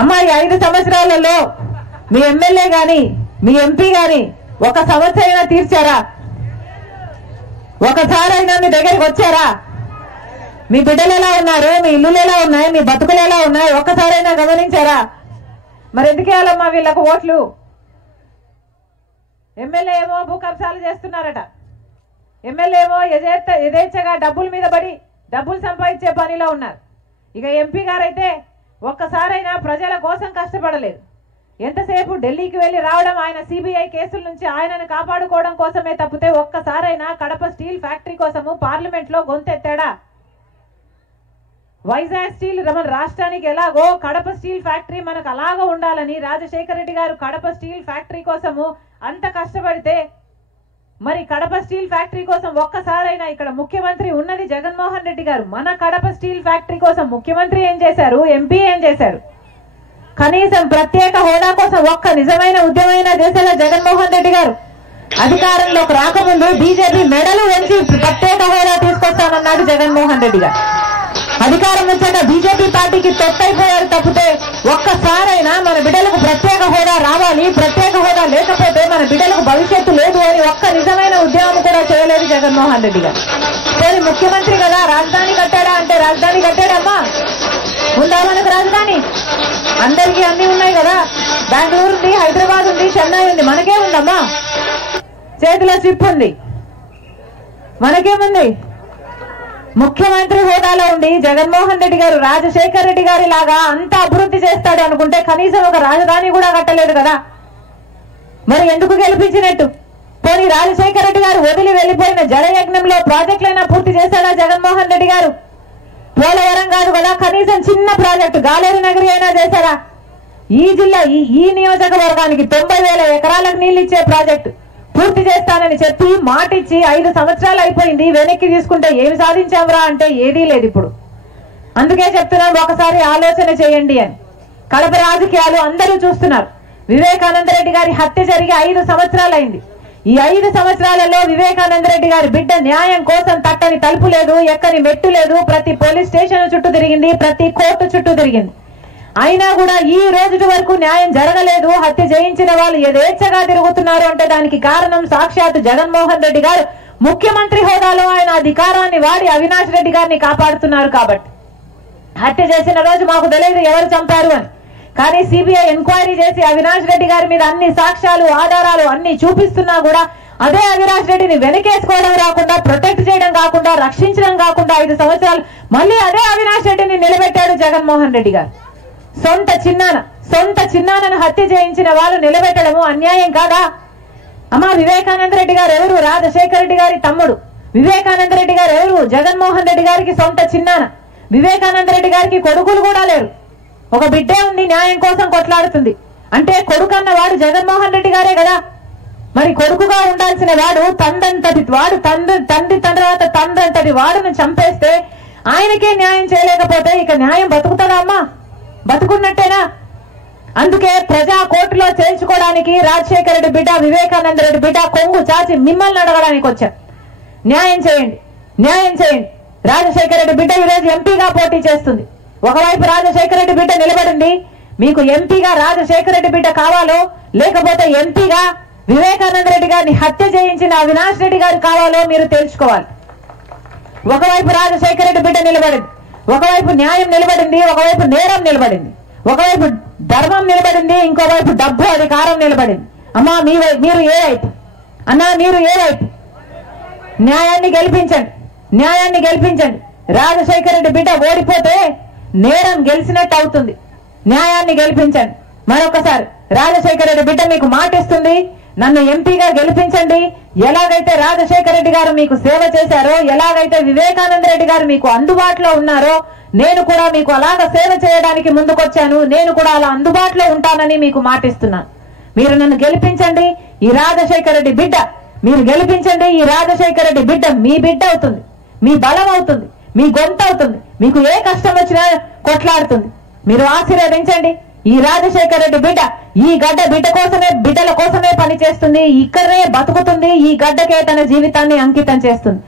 అమ్మా ఈ 5 సంవత్సరాలలో మీ ఎమ్మెల్యే గాని మీ ఎంపీ గాని ఒక సమస్య తీర్చారా? ఒకసారైనా మీ దగ్గరికి వచ్చారా? మీ బిడ్డలు ఎలా ఉన్నారు, మీ ఇల్లులు ఎలా ఉన్నాయి, మీ బతుకులు ఎలా ఉన్నాయి, ఒక్కసారైనా గమనించారా? మరి ఎందుకు వేయాలమ్మా వీళ్ళకు ఓట్లు? ఎమ్మెల్యే ఏమో భూకబ్జాలు చేస్తున్నారట, ఎమ్మెల్యే ఏమో యథేచ్ఛగా డబ్బుల మీద పడి డబ్బులు సంపాదించే పనిలో ఉన్నారు. ఇక ఎంపీ గారైతే ఒక్కసారైనా ప్రజల కోసం కష్టపడలేదు. ఎంతసేపు ఢిల్లీకి వెళ్లి రావడం, ఆయన సిబిఐ కేసుల నుంచి ఆయనను కాపాడుకోవడం కోసమే తప్పితే ఒక్కసారైనా కడప స్టీల్ ఫ్యాక్టరీ కోసము పార్లమెంట్ లో గొంతెత్తాడా? వైజాగ్ స్టీల్ మన రాష్ట్రానికి ఎలాగో కడప స్టీల్ ఫ్యాక్టరీ మనకు అలాగో ఉండాలని రాజశేఖర రెడ్డి గారు కడప స్టీల్ ఫ్యాక్టరీ కోసము అంత కష్టపడితే మరి కడప స్టీల్ ఫ్యాక్టరీ కోసం ఒక్కసారైనా ఇక్కడ ముఖ్యమంత్రి ఉన్నది జగన్మోహన్ రెడ్డి గారు, మన కడప స్టీల్ ఫ్యాక్టరీ కోసం ముఖ్యమంత్రి ఏం చేశారు, ఎంపీ ఏం చేశారు? కనీసం ప్రత్యేక హోదా కోసం ఒక్క నిజమైన ఉద్యమైన చేసేలా జగన్మోహన్ రెడ్డి గారు అధికారంలోకి రాకముందు బీజేపీ మెడలు వంచి ప్రత్యేక హోదా తీసుకొస్తానన్నాడు జగన్మోహన్ రెడ్డి గారు. అధికారం వచ్చాక బీజేపీ పార్టీకి తొత్తైపోయారు తప్పితే ఒక్కసారైనా మన బిడ్డలకు ప్రత్యేక హోదా రావాలి, ప్రత్యేక హోదా లేకపోతే మన బిడ్డలకు భవిష్యత్తు లేదు అని ఒక్క నిజమైన ఉద్యమం కూడా చేయలేదు జగన్మోహన్ రెడ్డి గారు. పోనీ ముఖ్యమంత్రి కదా రాజధాని కట్టాడా అంటే రాజధాని కట్టాడమ్మా? ఉందా మనకు రాజధాని? అందరికీ అన్ని ఉన్నాయి కదా, బెంగళూరు ఉంది, హైదరాబాద్ ఉంది, చెన్నై ఉంది, మనకే ఉందమ్మా. చేతిలో చిప్ ఉంది, మనకేముంది? ముఖ్యమంత్రి హోదాలో ఉండి జగన్మోహన్ రెడ్డి గారు రాజశేఖర రెడ్డి గారి లాగా అంత అభివృద్ధి చేస్తాడు అనుకుంటే కనీసం ఒక రాజధాని కూడా కట్టలేదు కదా. మరి ఎందుకు గెలిపించినట్టు? పోనీ రాజశేఖర రెడ్డి గారు వదిలి వెళ్లిపోయిన జలయజ్ఞంలో ప్రాజెక్టులైనా పూర్తి చేశాడా జగన్మోహన్ రెడ్డి గారు? పోలవరం కాదు కదా, కనీసం చిన్న ప్రాజెక్టు గాలేరు నగరి అయినా చేశారా? ఈ జిల్లా ఈ నియోజకవర్గానికి 90,000 ఎకరాలకు నీళ్లు ఇచ్చే ప్రాజెక్టు పూర్తి చేస్తానని చెప్పి మాటిచ్చి 5 సంవత్సరాలు అయిపోయింది, వెనక్కి తీసుకుంటే ఏమి సాధించాంరా అంటే ఏదీ లేదు ఇప్పుడు. అందుకే చెప్తున్నాం ఒకసారి ఆలోచన చేయండి అని. కడప రాజకీయాలు అందరూ చూస్తున్నారు. వివేకానంద రెడ్డి గారి హత్య జరిగి 5 సంవత్సరాలు అయింది. ఈ 5 సంవత్సరాలలో వివేకానంద రెడ్డి గారి బిడ్డ న్యాయం కోసం తట్టని తలుపు లేదు, ఎక్కని మెట్టు లేదు, ప్రతి పోలీస్ స్టేషన్ చుట్టూ తిరిగింది, ప్రతి కోర్టు చుట్టూ తిరిగింది. అయినా కూడా ఈ రోజు వరకు న్యాయం జరగలేదు. హత్య చేయించిన వాళ్ళు యథేచ్ఛగా తిరుగుతున్నారు అంటే దానికి కారణం సాక్షాత్ జగన్మోహన్ రెడ్డి గారు ముఖ్యమంత్రి హోదాలో ఆయన అధికారాన్ని వాడి అవినాష్ రెడ్డి గారిని కాపాడుతున్నారు కాబట్టి. హత్య చేసిన రోజు మాకు తెలియదు ఎవరు చంపారు అని, కానీ సిబిఐ ఎంక్వైరీ చేసి అవినాష్ రెడ్డి గారి మీద అన్ని సాక్ష్యాలు ఆధారాలు అన్ని చూపిస్తున్నా కూడా అదే అవినాష్ రెడ్డిని వెనకేసుకోవడం రాకుండా, ప్రొటెక్ట్ చేయడం కాకుండా, రక్షించడం కాకుండా 5 సంవత్సరాలు మళ్ళీ అదే అవినాష్ రెడ్డిని నిలబెట్టాడు జగన్మోహన్ రెడ్డి గారు. సొంత చిన్నానను హత్య చేయించిన వాళ్ళు నిలబెట్టడము అన్యాయం కాదా? అమ్మా వివేకానంద రెడ్డి గారు ఎవరు? రాజశేఖర రెడ్డి గారి తమ్ముడు. వివేకానంద రెడ్డి గారు ఎవరు? జగన్మోహన్ రెడ్డి గారికి సొంత చిన్నాన. వివేకానంద రెడ్డి గారికి కొడుకులు కూడా లేరు, ఒక బిడ్డే ఉంది, న్యాయం కోసం కొట్లాడుతుంది. అంటే కొడుకు అన్న వాడు జగన్మోహన్ రెడ్డి గారే కదా. మరి కొడుకుగా ఉండాల్సిన వాడు తండ్రి తర్వాత తండ్రంతటి వాడును చంపేస్తే ఆయనకే న్యాయం చేయలేకపోతే ఇక న్యాయం బతుకుతుందా అమ్మా? బతుకున్నట్టేనా? అందుకే ప్రజా కోర్టులో చేర్చుకోవడానికి రాజశేఖర రెడ్డి బిడ్డ వివేకానంద రెడ్డి బిడ్డ కొంగు చాచి మిమ్మల్ని అడగడానికి వచ్చారు. న్యాయం చేయండి, న్యాయం చేయండి. రాజశేఖర రెడ్డి బిడ్డ ఈరోజు ఎంపీగా పోటీ చేస్తుంది. ఒకవైపు రాజశేఖర రెడ్డి బిడ్డ నిలబడింది. మీకు ఎంపీగా రాజశేఖర రెడ్డి బిడ్డ కావాలో లేకపోతే ఎంపీగా వివేకానంద రెడ్డి గారిని హత్య చేయించిన అవినాష్ రెడ్డి గారు కావాలో మీరు తెలుసుకోవాలి. ఒకవైపు రాజశేఖర రెడ్డి బిడ్డ నిలబడింది, ఒకవైపు న్యాయం నిలబడింది, ఒకవైపు నేరం నిలబడింది, ఒకవైపు ధర్మం నిలబడింది, ఇంకోవైపు డబ్బు అధికారం నిలబడింది. అమ్మా మీరు ఏ వైపు? అన్నా మీరు ఏ వైపు? న్యాయాన్ని గెలిపించండి, న్యాయాన్ని గెలిపించండి. రాజశేఖర రెడ్డి బిడ్డ ఓడిపోతే నేరం గెలిచినట్టు అవుతుంది. న్యాయాన్ని గెలిపించండి. మరొకసారి రాజశేఖర రెడ్డి బిడ్డ మీకు మాటిస్తుంది, నన్ను ఎంపీగా గెలిపించండి. ఎలాగైతే రాజశేఖర రెడ్డి గారు మీకు సేవ చేశారో, ఎలాగైతే వివేకానంద రెడ్డి గారు మీకు అందుబాటులో ఉన్నారో, నేను కూడా మీకు అలాగ సేవ చేయడానికి ముందుకొచ్చాను. నేను కూడా అలా అందుబాటులో ఉంటానని మీకు మాటిస్తున్నాను. మీరు నన్ను గెలిపించండి. ఈ రాజశేఖర రెడ్డి బిడ్డ మీరు గెలిపించండి. ఈ రాజశేఖర రెడ్డి బిడ్డ మీ బిడ్డ అవుతుంది, మీ బలం అవుతుంది, మీ గొంతు అవుతుంది. మీకు ఏ కష్టం వచ్చినా కొట్లాడుతుంది. మీరు ఆశీర్వదించండి. ఈ రాజశేఖర రెడ్డి బిడ్డ ఈ గడ్డ బిడ్డల కోసమే పనిచేస్తుంది, ఇక్కడే బతుకుతుంది, ఈ గడ్డకే తన జీవితాన్ని అంకితం చేస్తుంది.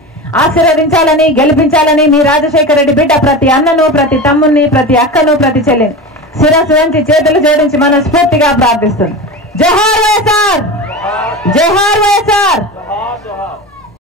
ఆశీర్వదించాలని, గెలిపించాలని మీ రాజశేఖర రెడ్డి బిడ్డ ప్రతి అన్నను, ప్రతి తమ్ముని, ప్రతి అక్కను, ప్రతి చెల్లిని శిరస్సు వంచి చేతులు జోడించి మనస్ఫూర్తిగా ప్రార్థిస్తుంది. జోహార్ వైఎస్ఆర్, జోహార్ వైఎస్ఆర్.